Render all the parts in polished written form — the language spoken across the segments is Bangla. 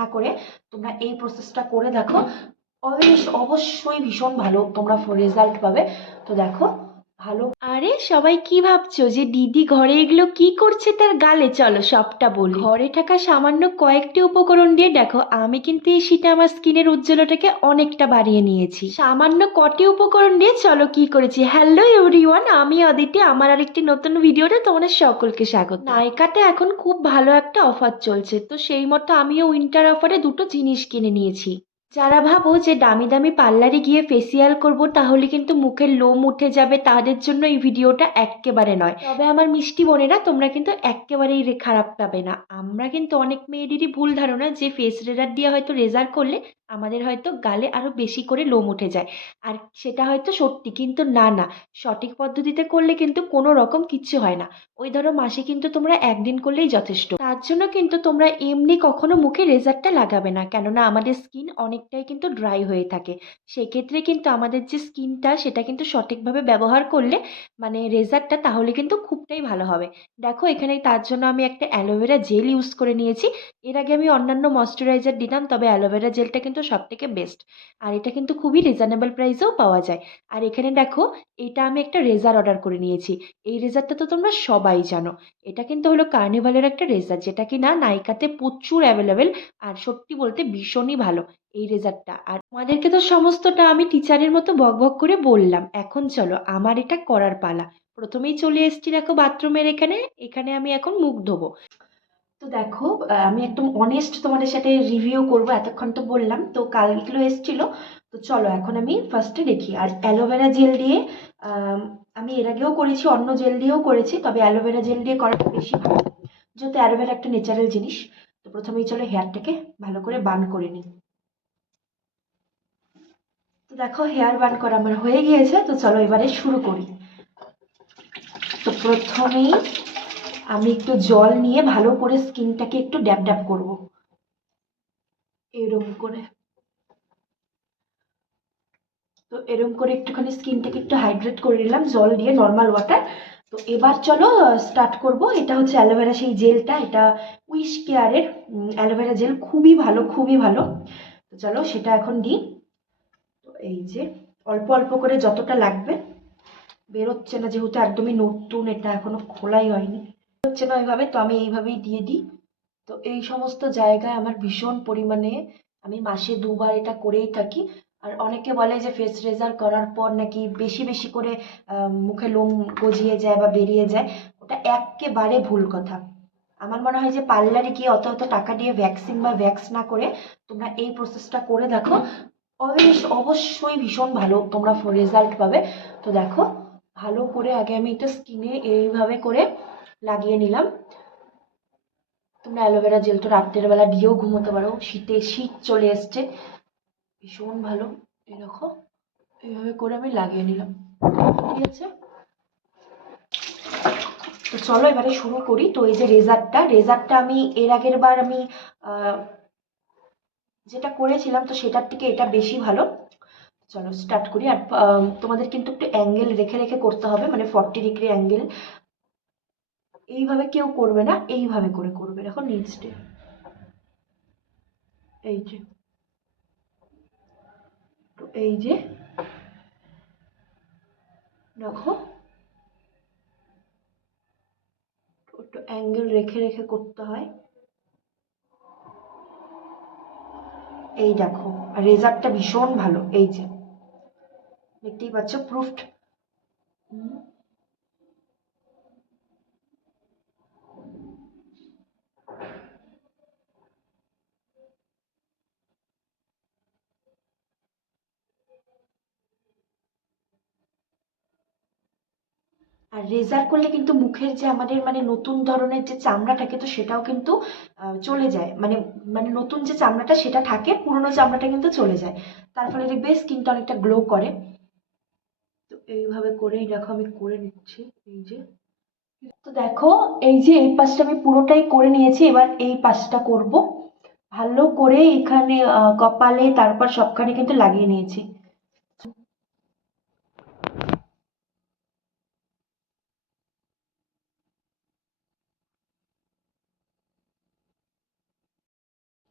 না করে তোমরা এই প্রসেসটা করে দেখো, অবশ্যই ভীষণ ভালো তোমরা রেজাল্ট পাবে। তো দেখো ভালো। আরে সবাই কি ভাবছো যে দিদি ঘরে এগুলো কি করছে তার গালে? চলো সবটা বলি। ঘরে থাকা সামান্য কয়েকটি উপকরণ দিয়ে দেখো আমি কিন্তু এই শীতে আমার স্কিনের উজ্জ্বলতাকে অনেকটা বাড়িয়ে নিয়েছি। সামান্য কটি উপকরণ দিয়ে চলো কি করেছি। হ্যালো এভরিওয়ান, আমি অদিতি, আমার আরেকটি নতুন ভিডিওতে তোমাদের সকলকে স্বাগত। নাইকাতে এখন খুব ভালো একটা অফার চলছে, তো সেই মতো আমিও উইন্টার অফারে দুটো জিনিস কিনে নিয়েছি। যারা ভাবো যে দামি দামি পার্লারে গিয়ে ফেসিয়াল করব তাহলে কিন্তু মুখের লোম উঠে যাবে, তাদের জন্য এই ভিডিওটা এক্কেবারে নয়। তবে আমার মিষ্টি বোনেরা, তোমরা কিন্তু এক্কেবারেই খারাপ পাবে না। আমরা কিন্তু অনেক মেয়েদেরই ভুল ধারণা যে ফেস রেজার দিয়ে হয়তো রেজার করলে আমাদের হয়তো গালে আরো বেশি করে লোম উঠে যায়, আর সেটা হয়তো সত্যি, কিন্তু না না, সঠিক পদ্ধতিতে করলে কিন্তু কোনো রকম কিচ্ছু হয় না। ওই ধরো মাসে কিন্তু তোমরা একদিন করলেই যথেষ্ট। তার জন্য কিন্তু তোমরা এমনি কখনো মুখে রেজারটা লাগাবে না, কেননা আমাদের স্কিন অনেকটাই কিন্তু ড্রাই হয়ে থাকে। সেক্ষেত্রে কিন্তু আমাদের যে স্কিনটা সেটা কিন্তু সঠিকভাবে ব্যবহার করলে মানে রেজারটা, তাহলে কিন্তু খুবটাই ভালো হবে। দেখো এখানে তার জন্য আমি একটা অ্যালোভেরা জেল ইউজ করে নিয়েছি। এর আগে আমি অন্যান্য ময়শ্চারাইজার দিতাম, তবে অ্যালোভেরা জেলটা কিন্তু সব থেকে বেস্ট। আর এটা কিন্তু খুবই রিজনেবল প্রাইসেও পাওয়া যায়। আর এখানে দেখো, এটা আমি একটা রেজার অর্ডার করে নিয়েছি। এই রেজারটা তো তোমরা সবাই জানো, এটা কিন্তু হলো কার্নিভালের একটা রেজার, যেটা কি না নাইকাতে প্রচুর অ্যাভেলেবেল। আর সত্যি বলতে ভীষণই ভালো এই রেজারটা। আর তোমাদেরকে তো সমস্তটা আমি টিচারের মতো বকবক করে বললাম, এখন চলো আমার এটা করার পালা। প্রথমেই চলে এসেছি দেখো বাথরুমের এখানে। এখানে আমি এখন মুখ ধোবো। তো দেখো আমি একদম অনেস্ট তোমাদের সাথে রিভিউ করব, এতক্ষণ তো বললাম, তো কালগুলো এসেছিল। তো চলো এখন আমি ফার্স্টে দেখি। আর অ্যালোভেরা জেল দিয়ে আমি এর আগেও করেছি, অন্য জেল দিয়েও করেছি, তবে অ্যালোভেরা জেল দিয়ে করাটা বেশি ভালো, যেহেতু অ্যালোভেরা একটা ন্যাচারাল জিনিস। তো প্রথমেই চলো হেয়ারটাকে ভালো করে বান করে নিই। তো দেখো হেয়ার বান করা আমার হয়ে গিয়েছে, তো চলো এবারে শুরু করি। তো প্রথমেই আমি একটু জল নিয়ে ভালো করে স্কিনটাকে একটু ড্যাব ড্যাব করবো এরকম করে। তো এরকম করে একটুখানি স্কিনটাকে একটু হাইড্রেট করে নিলাম জল দিয়ে, নর্মাল ওয়াটার। তো এবার চলো স্টার্ট করব। এটা হচ্ছে অ্যালোভেরা সেই জেলটা, এটা উইশ কেয়ারের অ্যালোভেরা জেল, খুবই ভালো খুবই ভালো। তো চলো সেটা এখন দিই। তো এই যে অল্প অল্প করে যতটা লাগবে, বেরোচ্ছে না যেহেতু একদমই নতুন, এটা এখনো খোলাই হয়নি, হচ্ছে না ওইভাবে, তো আমি এইভাবেই দিয়ে দিই। তো এই সমস্ত জায়গায় আমার ভীষণ পরিমাণে, আমি মাসে দুবার এটা করেই থাকি। আর অনেকে বলে যে ফেস রেজার করার পর নাকি বেশি বেশি করে মুখে লোম গজিয়ে যায় বা বেরিয়ে যায়, ওটা একেবারে ভুল কথা। আমার মনে হয় যে পার্লারে গিয়ে অত অত টাকা দিয়ে ভ্যাকসিন বা ভ্যাক্স না করে তোমরা এই প্রসেসটা করে দেখো, অবশ্যই ভীষণ ভালো তোমরা রেজাল্ট পাবে। তো দেখো ভালো করে আগে আমি এটা স্কিনে এইভাবে করে লাগিয়ে নিলাম। তোমরা অ্যালোভেরা জেল তো রাত্রের বেলা দিয়েও ঘুমোতে পারো, শীত চলে এসছে, ভীষণ ভালো। এই দেখো এইভাবে করে আমি লাগিয়ে নিলাম, ঠিক আছে। তো চলো এবারে শুরু করি। তো এই যে রেজারটা আমি এর আগের বার আমি যেটা করেছিলাম, তো সেটার থেকে এটা বেশি ভালো। চলো স্টার্ট করি। আর তোমাদের কিন্তু একটু অ্যাঙ্গেল রেখে রেখে করতে হবে, মানে 40 ডিগ্রি অ্যাঙ্গেল। এইভাবে কেউ করবে না, এইভাবে করে করবে। দেখো নিচে এই যে, তো এই যে দেখো একটু অ্যাঙ্গেল রেখে রেখে করতে হয়। এই দেখো আর রেজাল্টটা ভীষণ ভালো, এই যে দেখতেই পাচ্ছ প্রুফড। আর রেজার করলে কিন্তু মুখের যে আমাদের মানে নতুন ধরনের যে চামড়া থাকে, তো সেটাও কিন্তু চলে যায়, মানে মানে নতুন যে চামড়াটা সেটা থাকে, পুরোনো চামড়াটা কিন্তু চলে যায়। তার ফলে দেখবে স্কিনটা অনেকটা গ্লো করে। তো এইভাবে করেই দেখো আমি করে নিচ্ছি, এই যে। তো দেখো এই যে এই পাশটা আমি পুরোটাই করে নিয়েছি, এবার এই পাশটা করব ভালো করে। এখানে কপালে তারপর সবখানে কিন্তু লাগিয়ে নিয়েছি।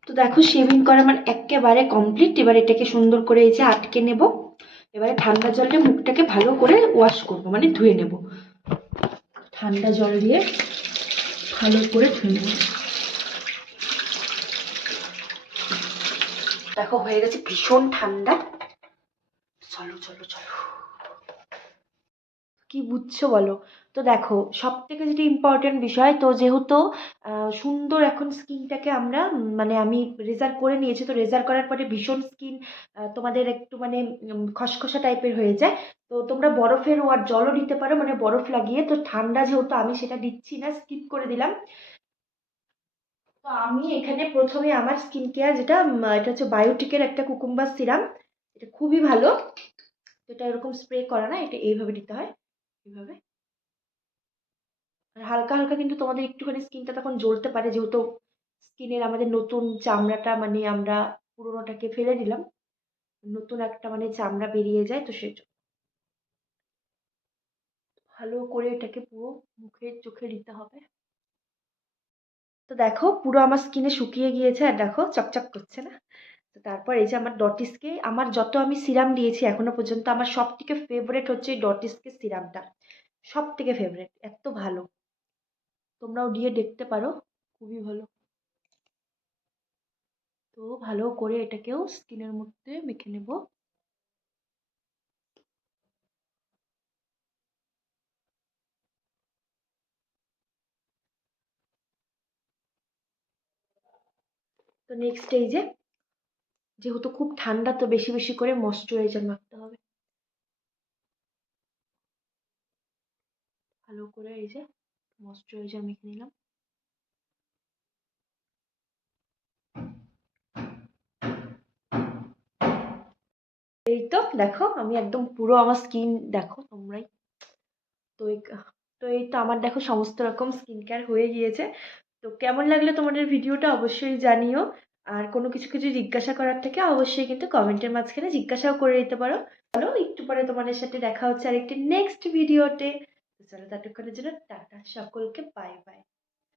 তো দেখো শেভিং করা আমার একেবারে কমপ্লিট। এবার এটাকে সুন্দর করে এই যে আটকে নেব। এবারে ঠান্ডা জলে মুখটাকে ভালো করে ওয়াশ করব, মানে ধুয়ে নেব। ঠান্ডা জল দিয়ে ভালো করে ধুয়ে নেব। দেখো হয়ে গেছে ভীষণ ঠান্ডা। চলো চলো চলো, কি বুঝছো বলো? তো দেখো সব থেকে যেটা ইম্পর্টেন্ট বিষয়, তো যেহেতু সুন্দর এখন স্কিনটাকে আমরা মানে আমি রেজার করে নিয়েছি, তো রেজার করার পরে ভীষণ স্কিন তোমাদের একটু মানে খসখসা টাইপের হয়ে যায়। তো তোমরা বরফের আর জলও দিতে পারো, মানে বরফ লাগিয়ে। তো ঠান্ডা যেহেতু আমি সেটা দিচ্ছি না, স্কিপ করে দিলাম। তো আমি এখানে প্রথমে আমার স্কিন কেয়ার যেটা এটা হচ্ছে বায়োটিকের একটা কুকুম্বার সিরাম। এটা খুবই ভালো। এটা এরকম স্প্রে করা না, এটা এইভাবে দিতে হয়, এইভাবে। আর হালকা হালকা কিন্তু তোমাদের একটুখানি স্কিনটা তখন জ্বলতে পারে, যেহেতু স্কিনের আমাদের নতুন চামড়াটা মানে আমরা পুরোনোটাকে ফেলে দিলাম, নতুন একটা মানে চামড়া বেরিয়ে যায়, তো সেই জন্য ভালো করে এটাকে পুরো মুখে চোখে দিতে হবে। তো দেখো পুরো আমার স্কিনে শুকিয়ে গিয়েছে, আর দেখো চকচক করছে না? তো তারপর এই যে আমার ডটিসকে, আমার যত আমি সিরাম দিয়েছি এখনো পর্যন্ত, আমার সব থেকে ফেভারেট হচ্ছে এই ডটিসকে সিরামটা। সব থেকে ফেভারেট, এত ভালো। তোমরাও দিয়ে দেখতে পারো, খুবই ভালো। তো ভালো করে এটাকেও স্কিনের মধ্যে মেখে নেব। তো নেক্সট এই যে, যেহেতু খুব ঠান্ডা, তো বেশি বেশি করে ময়শ্চারাইজার মাখতে হবে। ভালো করে এই যে ময়শ্চারাইজার মেখে নিলাম। এই তো দেখো আমি একদম পুরো আমার স্কিন দেখো তোমরাই। তো তো এই তো আমার দেখো সমস্ত রকম স্কিন কেয়ার হয়ে গিয়েছে। তো কেমন লাগলো তোমাদের ভিডিওটা অবশ্যই জানিও। আর কোনো কিছু কিছু জিজ্ঞাসা করার থেকে অবশ্যই কিন্তু কমেন্টের মাঝখানে জিজ্ঞাসাও করে দিতে পারো। চলো একটু পরে তোমাদের সাথে দেখা হচ্ছে আরেকটি নেক্সট ভিডিওতে। তো চলো ততক্ষণের জন্য টাটা, সকলকে বাই বাই।